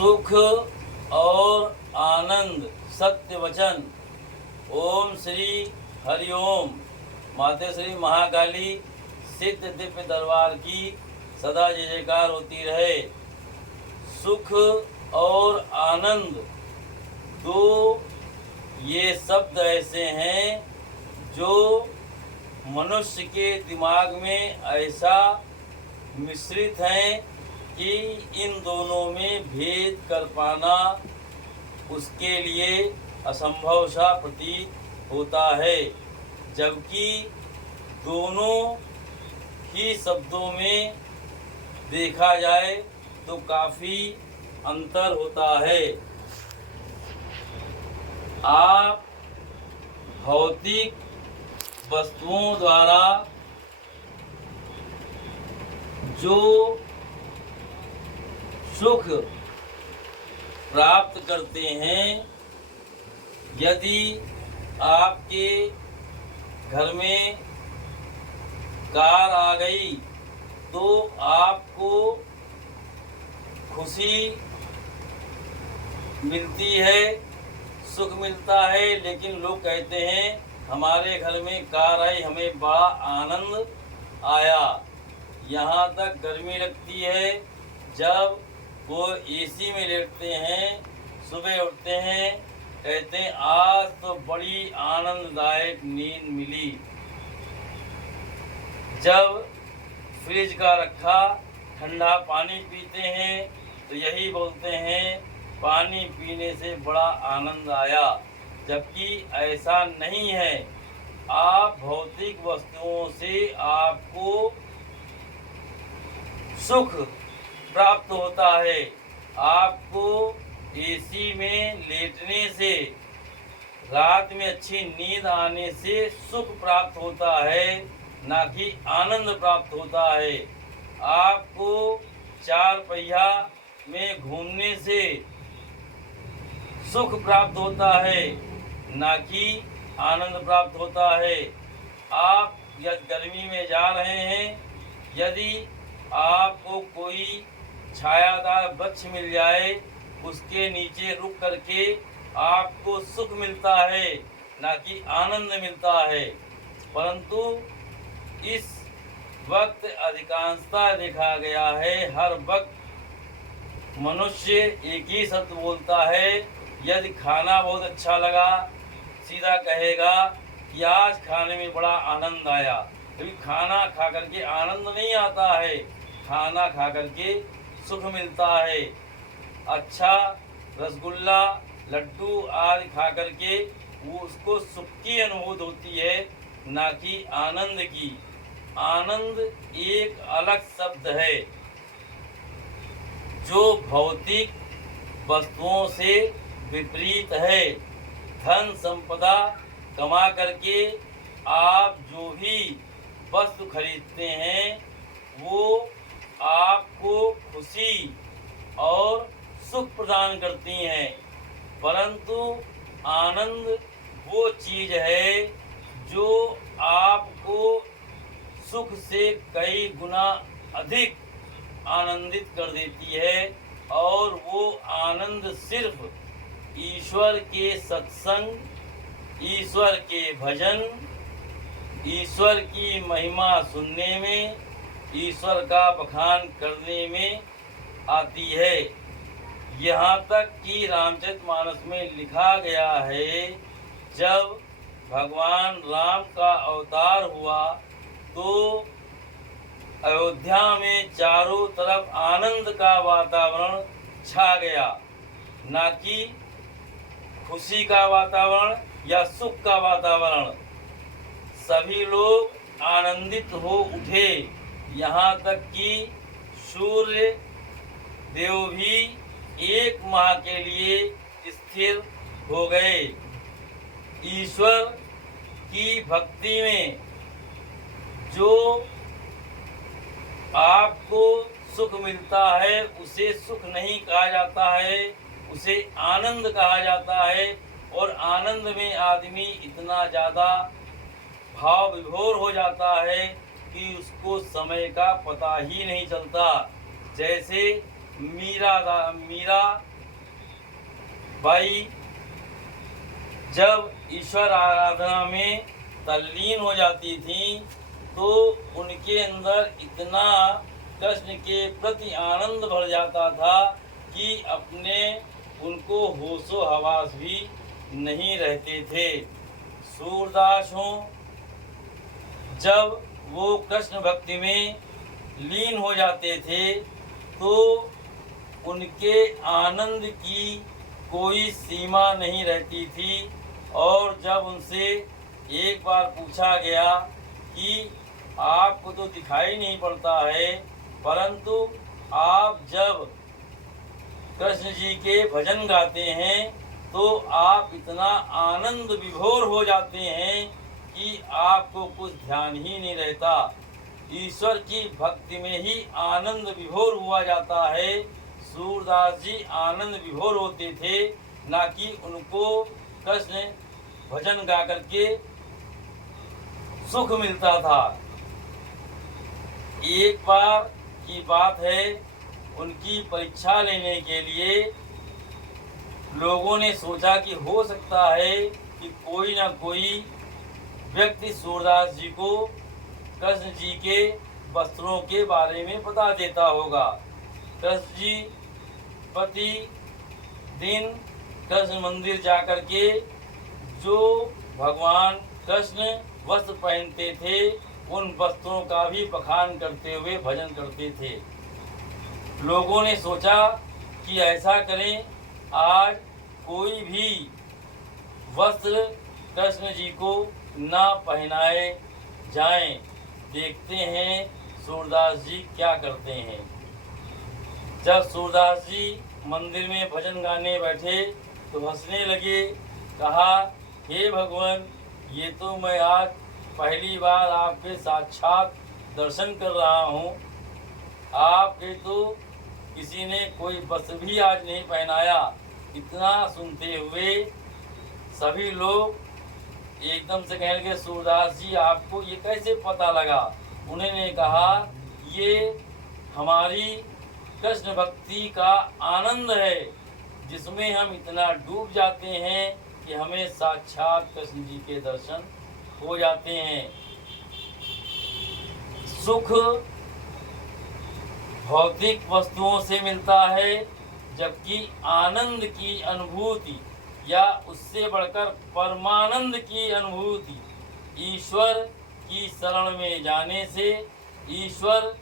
सुख और आनंद सत्य वचन। ओम श्री हरिओम। माते श्री महाकाली सिद्ध दिव्य दरबार की सदा जय जयकार होती रहे। सुख और आनंद दो ये शब्द ऐसे हैं जो मनुष्य के दिमाग में ऐसा मिश्रित हैं कि इन दोनों में भेद कर पाना उसके लिए असंभव सा प्रतीत होता है, जबकि दोनों ही शब्दों में देखा जाए तो काफ़ी अंतर होता है। आप भौतिक वस्तुओं द्वारा जो सुख प्राप्त करते हैं, यदि आपके घर में कार आ गई तो आपको खुशी मिलती है, सुख मिलता है। लेकिन लोग कहते हैं हमारे घर में कार आई, हमें बड़ा आनंद आया। यहाँ तक गर्मी लगती है, जब वो एसी में लेटते हैं, सुबह उठते हैं, कहते हैं आज तो बड़ी आनंददायक नींद मिली। जब फ्रिज का रखा ठंडा पानी पीते हैं तो यही बोलते हैं पानी पीने से बड़ा आनंद आया, जबकि ऐसा नहीं है। आप भौतिक वस्तुओं से आपको सुख प्राप्त होता है। आपको एसी में लेटने से, रात में अच्छी नींद आने से सुख प्राप्त होता है, ना कि आनंद प्राप्त होता है। आपको चार पहिया में घूमने से सुख प्राप्त होता है, ना कि आनंद प्राप्त होता है। आप यदि गर्मी में जा रहे हैं, यदि आपको कोई छायादार वृक्ष मिल जाए, उसके नीचे रुक करके आपको सुख मिलता है, ना कि आनंद मिलता है। परंतु इस वक्त अधिकांशतः देखा गया है, हर वक्त मनुष्य एक ही शब्द बोलता है। यदि खाना बहुत अच्छा लगा, सीधा कहेगा कि आज खाने में बड़ा आनंद आया। कभी खाना खा करके आनंद नहीं आता है, खाना खा करके सुख मिलता है। अच्छा रसगुल्ला, लड्डू आदि खा करके वो उसको सुख की अनुभूति होती है, ना कि आनंद की। आनंद एक अलग शब्द है जो भौतिक वस्तुओं से विपरीत है। धन संपदा कमा करके आप जो भी वस्तु खरीदते हैं वो आपको खुशी और सुख प्रदान करती हैं, परंतु आनंद वो चीज़ है जो आपको सुख से कई गुना अधिक आनंदित कर देती है। और वो आनंद सिर्फ ईश्वर के सत्संग, ईश्वर के भजन, ईश्वर की महिमा सुनने में, ईश्वर का बखान करने में आती है। यहाँ तक कि रामचरितमानस में लिखा गया है, जब भगवान राम का अवतार हुआ तो अयोध्या में चारों तरफ आनंद का वातावरण छा गया, ना कि खुशी का वातावरण या सुख का वातावरण। सभी लोग आनंदित हो उठे, यहाँ तक कि सूर्य देव भी एक माह के लिए स्थिर हो गए। ईश्वर की भक्ति में जो आपको सुख मिलता है उसे सुख नहीं कहा जाता है, उसे आनंद कहा जाता है। और आनंद में आदमी इतना ज़्यादा भाव विभोर हो जाता है कि उसको समय का पता ही नहीं चलता। जैसे मीरा भाई जब ईश्वर आराधना में तल्लीन हो जाती थी तो उनके अंदर इतना कृष्ण के प्रति आनंद भर जाता था कि अपने उनको होशो हवास भी नहीं रहते थे। सूरदास हों, जब वो कृष्ण भक्ति में लीन हो जाते थे तो उनके आनंद की कोई सीमा नहीं रहती थी। और जब उनसे एक बार पूछा गया कि आपको तो दिखाई नहीं पड़ता है, परंतु आप जब कृष्ण जी के भजन गाते हैं तो आप इतना आनंद विभोर हो जाते हैं कि आपको कुछ ध्यान ही नहीं रहता। ईश्वर की भक्ति में ही आनंद विभोर हुआ जाता है। सूरदास जी आनंद विभोर होते थे, ना कि उनको कृष्ण भजन गा करके सुख मिलता था। एक बार की बात है, उनकी परीक्षा लेने के लिए लोगों ने सोचा कि हो सकता है कि कोई ना कोई व्यक्ति सूरदास जी को कृष्ण जी के वस्त्रों के बारे में बता देता होगा। कृष्ण जी प्रति दिन कृष्ण मंदिर जाकर के जो भगवान कृष्ण वस्त्र पहनते थे उन वस्त्रों का भी बखान करते हुए भजन करते थे। लोगों ने सोचा कि ऐसा करें, आज कोई भी वस्त्र कृष्ण जी को ना पहनाए जाएं, देखते हैं सूरदास जी क्या करते हैं। जब सूरदास जी मंदिर में भजन गाने बैठे तो हंसने लगे। कहा, हे भगवान, ये तो मैं आज पहली बार आपके साक्षात दर्शन कर रहा हूँ। आपके तो किसी ने कोई वस्त्र भी आज नहीं पहनाया। इतना सुनते हुए सभी लोग एकदम से कहने लगे, सूरदास जी आपको ये कैसे पता लगा? उन्होंने कहा, ये हमारी कृष्ण भक्ति का आनंद है, जिसमें हम इतना डूब जाते हैं कि हमें साक्षात कृष्ण जी के दर्शन हो जाते हैं। सुख भौतिक वस्तुओं से मिलता है, जबकि आनंद की अनुभूति या उससे बढ़कर परमानंद की अनुभूति ईश्वर की शरण में जाने से, ईश्वर